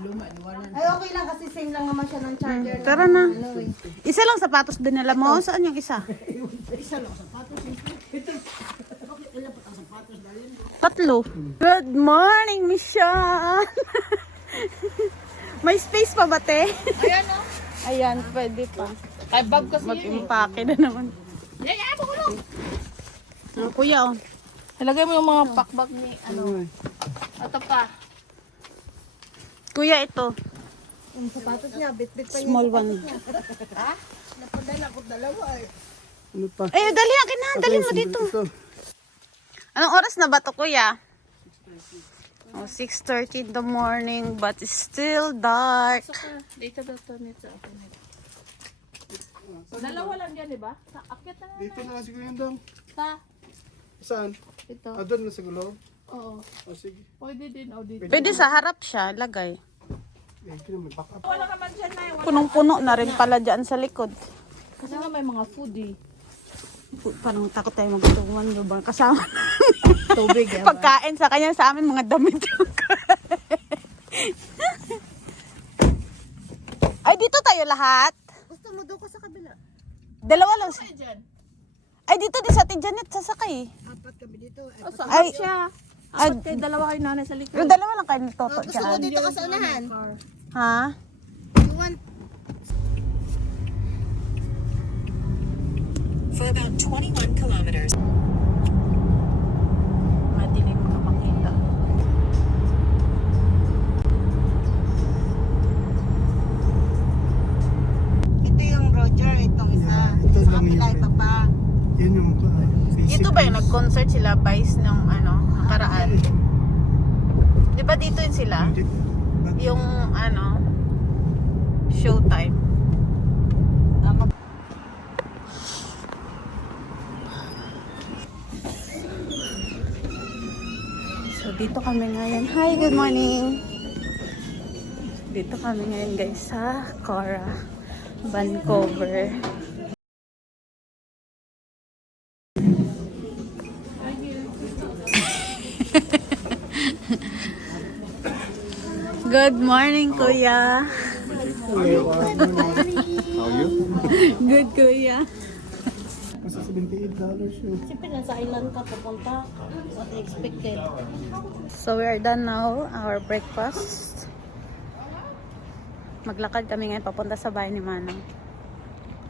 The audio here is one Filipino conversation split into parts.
Ay, okay lang kasi same lang naman siya ng charger. Tara na. Isa lang sapatos dinala mo? Saan yung isa? Isa lang sapatos. Tatlo. Good morning, Michelle! May space pa ba, te? Ayan o. Ayan, pwede pa. Ay, bag kasi Mag-impake na naman. Yan, ako lang. Kuya, oh. Ilagay mo yung mga pakbag ni, ano. Ito pa. Kuya, ito. Yung sapatos niya, bit-bit pa Small one. Ha? Napadala ko dalawa eh. Ano pa? Ay, dali akin na. Dali mo dito. Anong oras na ba to, kuya? Oh, 6:30 in the morning, but it's still dark. Saka, dito daw to nito. Dalawa lang yan, di ba? Akit na nga. Dito na siguro yun daw. Sa, Saan? ito. Ah, doon na siguro. Oo. O sige. Pwede din, o dito. Pwede sa harap siya, lagay. Eh, kino may back up. Wala naman dyan na eh. Punong-puno na rin pala dyan sa likod. Kasi nga may mga food eh. Parang takot tayo magtungan doon ba? Kasama Tubig eh. pagkain sa kanya, sa amin mga damit. Ay, dito tayo lahat. Gusto mo doon ka sa kabila? Dalawa lang. Ay, dyan. Ay, dito din sa Tijanet, sasakay. Apat kami dito. Ay, Ay, siya. Apat kayo, dalawa kayo nanay sa likod. Yung dalawa lang kayo nito Gusto mo dyan. dito ka sa unahan? Ha? You want? For about 21 kilometers. Madilim ka makita. Ito yung Roger, itong isa. Yeah, ito Sa lang kapila, yun. iba pa. Yan yung basic. Dito ba yung nag-concert sila, Vice, nung nakaraan? Di ba dito yun sila? Yung showtime. So dito kami ngayon. Hi, good morning. Dito kami ngayon guys sa Cora, Vancouver. Good morning, Kuya. How are you? Good, Kuya. Kasi $78 yun. Siyempre, nasa island ka pupunta. What expected? So we are done now, our breakfast. Maglakad kami ngayon papunta sa bahay ni Manang.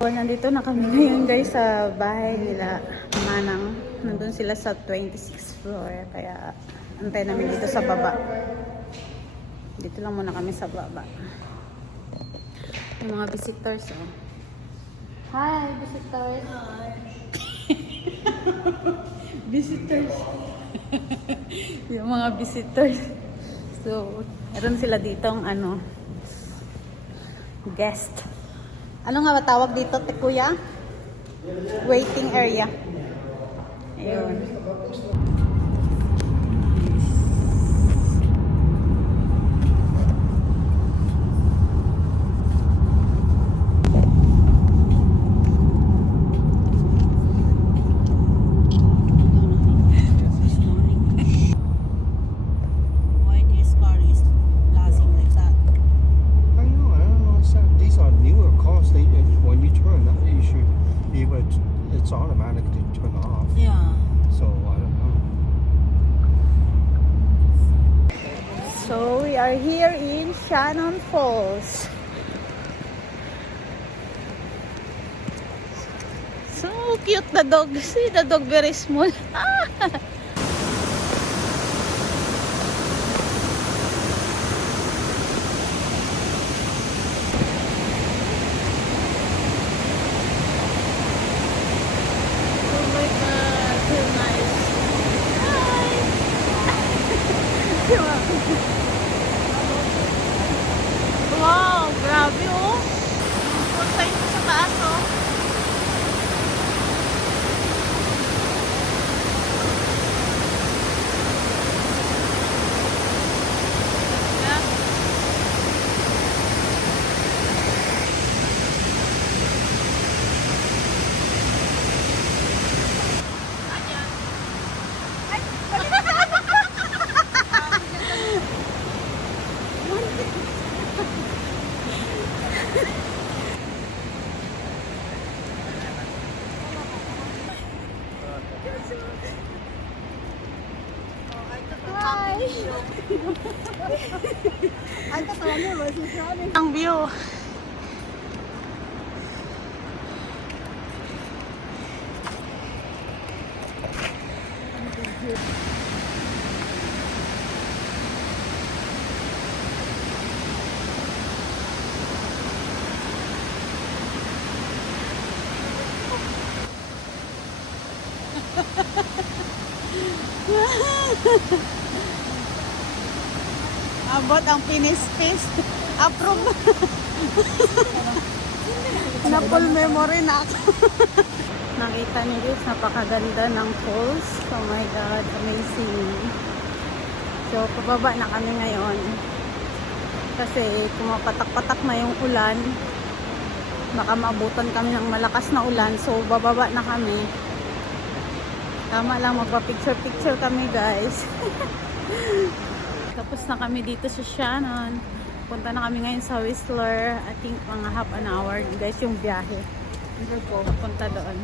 So, nandito na kami ngayon guys sa bahay nila Manang. Nandun sila sa 26th floor, kaya antay namin dito sa baba. Dito lang muna kami sa baba. Yung mga visitors, oh. Hi, visitors. Hi. Visitors. Yung mga visitors. So, meron sila ditong guest. Ano nga ba tawag dito, Kuya? Waiting area. Ayun. I don't know. These are newer cars. When you turn, you should be able to, it's automatically turn off. Yeah. So, I don't know. So, we are here in Shannon Falls. So cute the dog. See the dog, very small. Oh my God, so nice. Hi. Wow, grabe oh. Punta ito sa taas oh. Ang view. Abot ang finish piece. Approve. Na full memory na ako. Nakita niyo guys, napakaganda ng falls. Oh my God, amazing. So, pababa na kami ngayon. Kasi kumapatak-patak na yung ulan. Baka maabutan kami ng malakas na ulan. So, bababa na kami. Tama lang, magpa-picture-picture kami guys. Tapos na kami dito sa Shannon. Punta na kami ngayon sa Whistler. I think mga half an hour guys yung biyahe. Punta doon.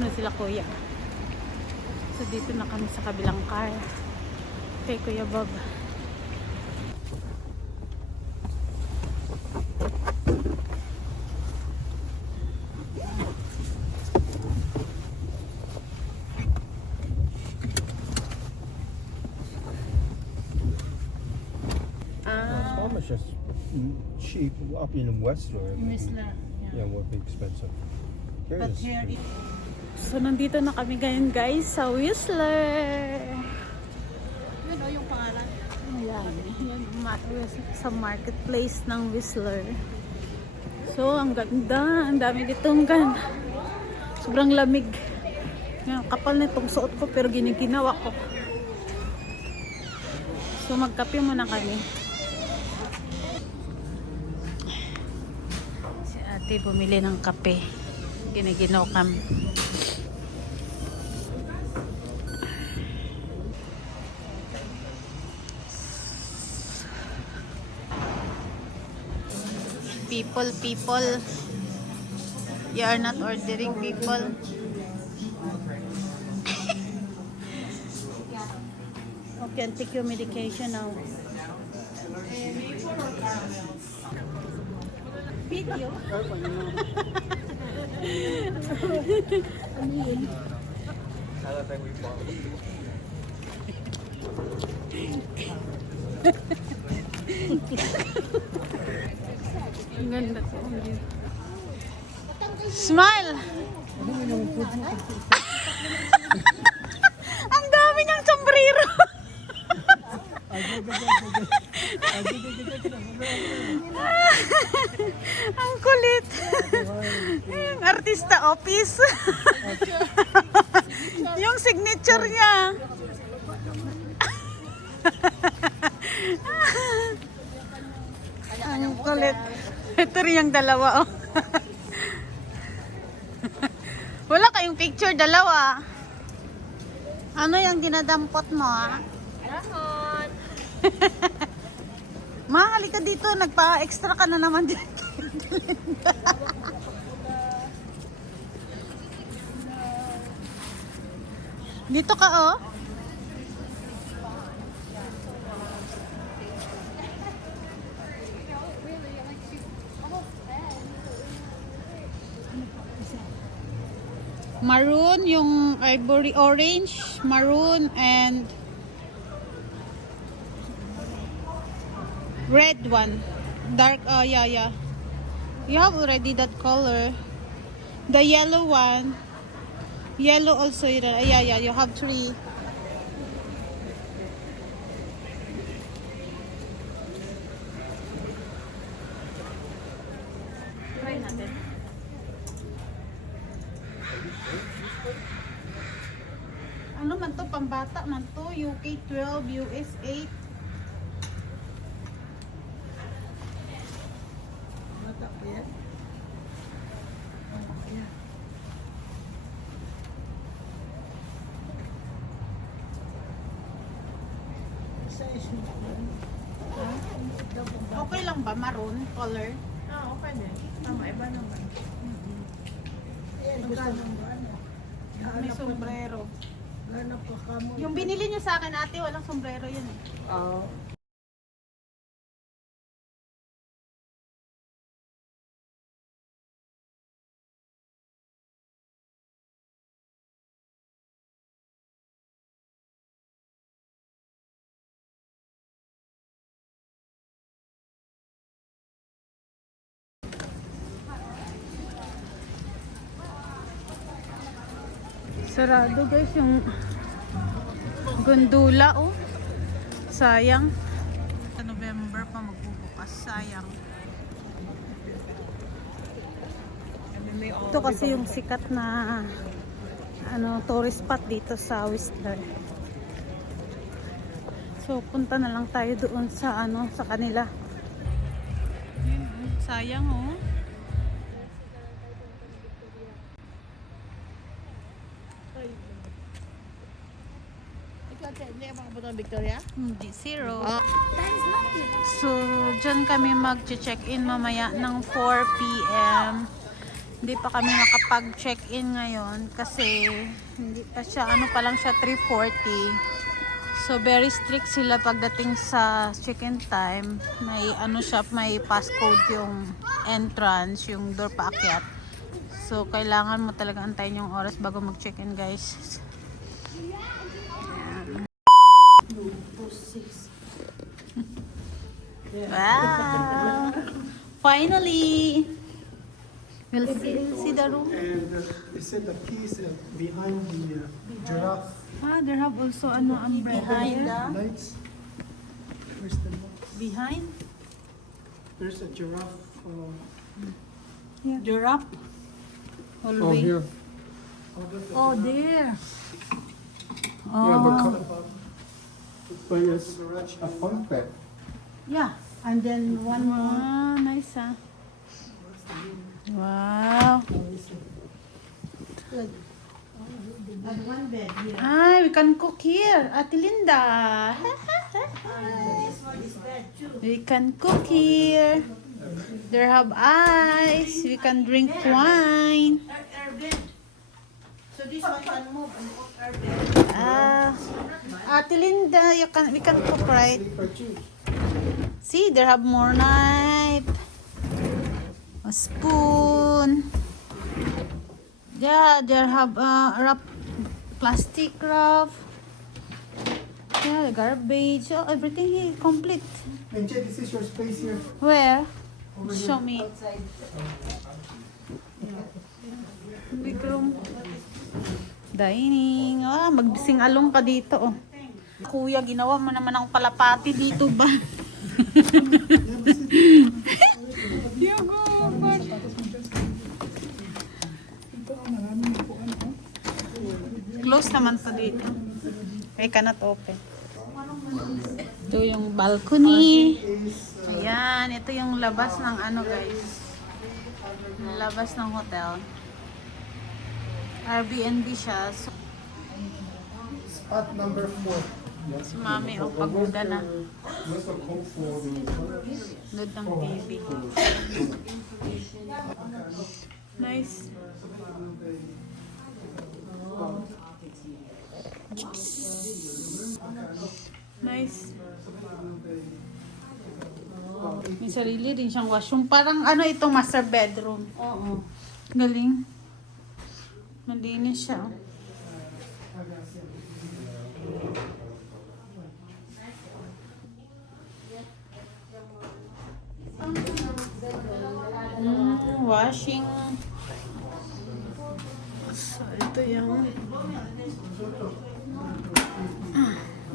Ano sila kuya. So dito na kami sa kabilang car. Kay Kuya Bob. Thomas just cheap up in Whistler. Whistler. Yeah, would be expensive. Here But is here cheap. So nandito na kami ngayon guys sa Whistler. Yun o yung pangalan. Ayan, sa marketplace ng Whistler. So, ang ganda. Ang dami ditong sobrang lamig. Yan, kapal na itong suot ko pero giniginawa ko. So, magkape muna kami. Si ate bumili ng kape. Giniginaw kami. People, you are not ordering people. Okay, I'll take your medication now. Video? Ang ganda to. Smile! Ang dami niyang sombrero! Ang kulit! Yung artista office. Yung signature niya. Ang kulit. Ito rin yung dalawa, oh. Wala kayong picture, dalawa. Ano yung dinadampot mo, ah? Rahon! Ma, halika dito. Nagpa-extra ka na naman dito. Dito ka, oh. Maroon, yung ivory orange, maroon, and red one. Dark, yeah. You have already that color. The yellow one. Yellow also, yeah, you have 3. Try natin. Ano man to, pambata man to, UK 12, US 8. Bata pa yan? Okay lang ba, maroon color? Okay din. Tama, iba naman. May sombrero. Ganap ko kamo. Yung binili niyo sa akin ate, walang sombrero yun eh. Oo. Sarado guys yung gondola oh. Sayang. Sa November pa magbubukas. Sayang. Ito kasi yung sikat na tourist spot dito sa Whistler. So punta na lang tayo doon sa sa kanila. Sayang oh. Hindi ka makapunta ng Victoria? Hindi, zero. So, dyan kami mag-check-in mamaya ng 4 p.m. Hindi pa kami makapag-check-in ngayon kasi hindi pa siya, pa lang siya 3:40. So, very strict sila pagdating sa check-in time. May may passcode yung entrance, yung door paakyat. So, kailangan mo talaga antayin yung oras bago mag-check-in, guys. Wow! Finally! We'll see the room. And they said the keys behind the giraffe There have also umbrella Behind here. lights. Where's the lights? Behind? There's a giraffe. Giraffe. Hallway. here. Oh, there. Yeah, but it's a fun fact. Yeah. And then one more. Wow, nice Wow. And one bed here. Hi, we can cook here. Ate Linda. This one is bed too. We can cook here. There have ice. We can drink wine. Air bed. So this one can move and put air bed. Ate Linda, we can cook, right? See, there have more knife. A spoon. Yeah, there have plastic wrap. Yeah, garbage. Oh, everything here complete. And check, this is your space here. Where? Show me. Big room. Dining. Magbising along ka dito, oh. Kuya, ginawa mo naman ang palapati dito ba? Close naman to dito. I cannot open. Ito yung balcony. Ayan, ito yung labas ng guys. Labas ng hotel. Airbnb siya. So, Spot number 4. si mami o pagoda na. Where's the code for the Load ng TV. Nice. Nice. May sarili din siyang washroom. Parang itong master bedroom. Oo. Galing. Malinis siya. Washing. So, ito yung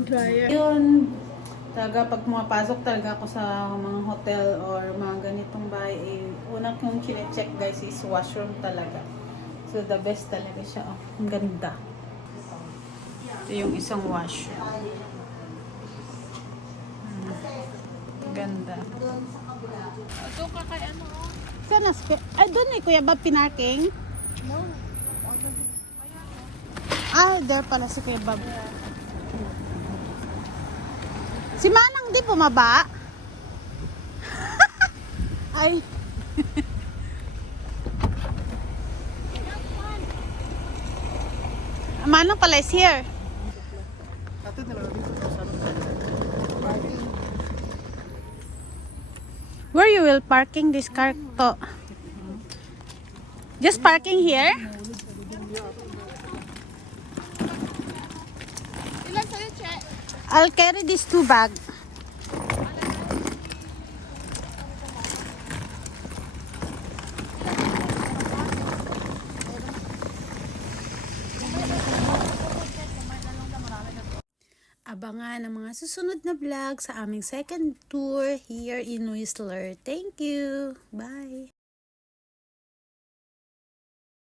dryer. Yun. Talaga pag pumapasok talaga ako sa mga hotel or mga ganitong bahay, unang kong chine-check guys is washroom talaga. So, the best talaga siya. Oh, ang ganda. Ito yung isang washroom. Ganda. Ito ka kay Saan na? Ay, doon Kuya Bob pinarking? No. There pala si Kuya Bob. Si Manang di bumaba? Ay. Manang pala is here. Where you will parking this car to? Just parking here? Ilan sa'yo, Che? I'll carry these 2 bags. abangan ang mga susunod na vlog sa aming second tour here in Whistler. Thank you! Bye!